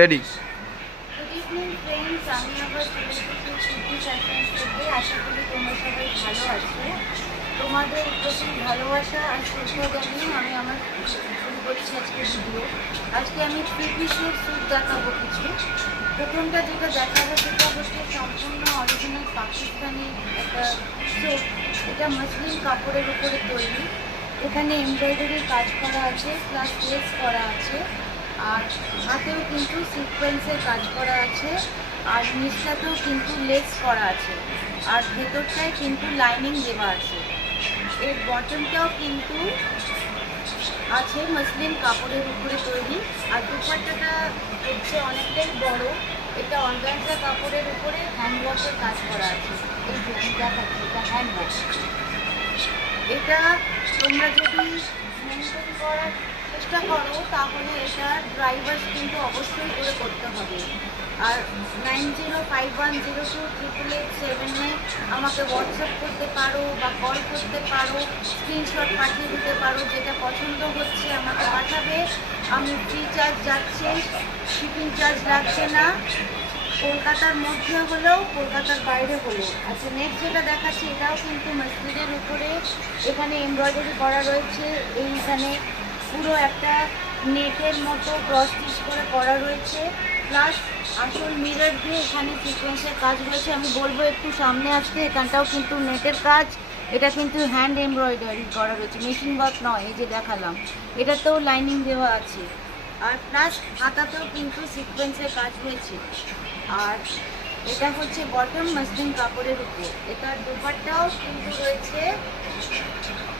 Ready. Good evening friends, আমি আবার চলে এসেছি সুতি ফ্যাশন থেকে। আশা করি তোমরা সবাই ভালো আছো। তোমাদের প্রতি ভালোবাসা আর শ্রদ্ধা জানিয়ে আমি আমার শুরু করছি আজকে ভিডিও। আজকে আমি থ্রি পিসের স্যুট দেখাবো কিছু। প্রথমটা যেটা দেখাবো সেটা হচ্ছে সম্পূর্ণ অরিজিনাল পাকিস্তানি একটা স্যুট। এটা মসলিন কাপড়ের উপরে তৈরি। এখানে এমব্রয়ডারির কাজ করা আছে, প্লাস লেস করা আছে, আর হাতেও কিন্তু সিকোয়েন্সের কাজ করা আছে, আর নিচটাতেও কিন্তু লেস করা আছে, আর ভেতরটায় কিন্তু লাইনিং দেওয়া আছে। এর বটনটাও কিন্তু আছে মসলিন কাপড়ের উপরে তৈরি। আর দুপাট্টাটা হচ্ছে অনেকটাই বড়। এটা অর্গানজা কাপড়ের উপরে হ্যান্ডওয়ার্কের কাজ করা আছে। এই যে দেখাচ্ছি, এটা হ্যান্ডওয়ার্ক। এটা তোমরা যদি মেনটেন করার চেষ্টা করো তাহলে এটা ড্রাইভার্স কিন্তু অবশ্যই করে করতে হবে। আর 9051028887 আমাকে হোয়াটসঅ্যাপ করতে পারো বা কল করতে পারো, স্ক্রিনশট পাঠিয়ে দিতে পারো। যেটা পছন্দ হচ্ছে আমাকে পাঠাবে। আমি ফ্রি চার্জ যাচ্ছে, শিপিং চার্জ লাগছে না। কলকাতার মধ্যে হলেও কলকাতার বাইরে হলেও। আচ্ছা, নেক্সট যেটা দেখাচ্ছি এটাও কিন্তু মসলিনের উপরে। এখানে এমব্রয়ডারি করা রয়েছে। এইখানে পুরো একটা নেটের মতো ক্রস স্টিচ করে করা রয়েছে, প্লাস আসল মিরর দিয়ে এখানে সিকোয়েন্সের কাজ রয়েছে। আমি বলবো একটু সামনে আসতে। এখানটাও কিন্তু নেটের কাজ। এটা কিন্তু হ্যান্ড এমব্রয়ডারি করা রয়েছে, মেশিন ওয়ার্ক নয়। এই যে দেখালাম, এটাতেও লাইনিং দেওয়া আছে, আর প্লাস হাতাতেও কিন্তু সিকোয়েন্সের কাজ রয়েছে। আর এটা হচ্ছে বটম মসলিন কাপড়ের উপর। এটার দুপাট্টাও কিন্তু রয়েছে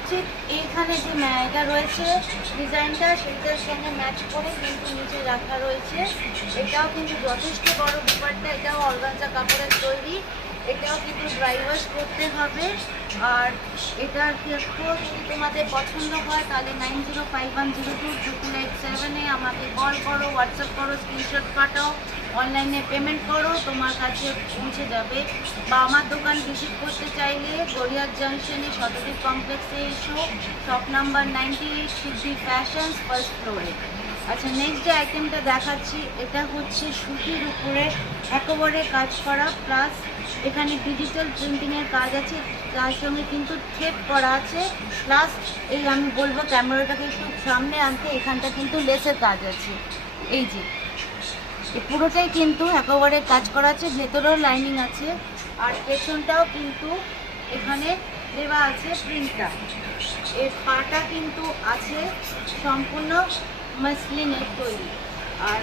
ঠিক এইখানে যে এটা রয়েছে ডিজাইনটা, সেটার সঙ্গে ম্যাচ করে কিন্তু নিচে রাখা রয়েছে। এটাও কিন্তু যথেষ্ট বড় দুপাট্টা। এটাও অর্গানজা কাপড়ের তৈরি। এটাও কিন্তু ড্রাই ওয়াশ করতে হবে। আর এটার ক্ষেত্রেও যদি তোমাদের পছন্দ হয় তাহলে 9051028887 আমাকে কল করো, হোয়াটসঅ্যাপ করো, স্ক্রিনশট পাঠাও, অনলাইনে পেমেন্ট করো, তোমার কাছে পৌঁছে যাবে। বা আমার দোকান ভিজিট করতে চাইলে গড়িয়ার জাংশনে শতাব্দী কমপ্লেক্সে এসো, শপ নাম্বার 98, সিদ্ধি ফ্যাশনস, ফার্স্ট ফ্লোরে। আচ্ছা, নেক্সট যে আইটেমটা দেখাচ্ছি এটা হচ্ছে সুতির উপরে একেবারে কাজ করা, প্লাস এখানে ডিজিটাল প্রিন্টিংয়ের কাজ আছে, তার সঙ্গে কিন্তু থ্রেড করা আছে, প্লাস এই আমি বলবো ক্যামেরাটাকে একটু সামনে আনতে, এখানটা কিন্তু লেসের কাজ আছে। এই যে পুরোটাই কিন্তু একেবারে কাজ করা আছে, ভেতরেও লাইনিং আছে, আর পেছনটাও কিন্তু এখানে দেওয়া আছে প্রিন্টটা। এর পাটা কিন্তু আছে সম্পূর্ণ মসলিনের তৈরি। আর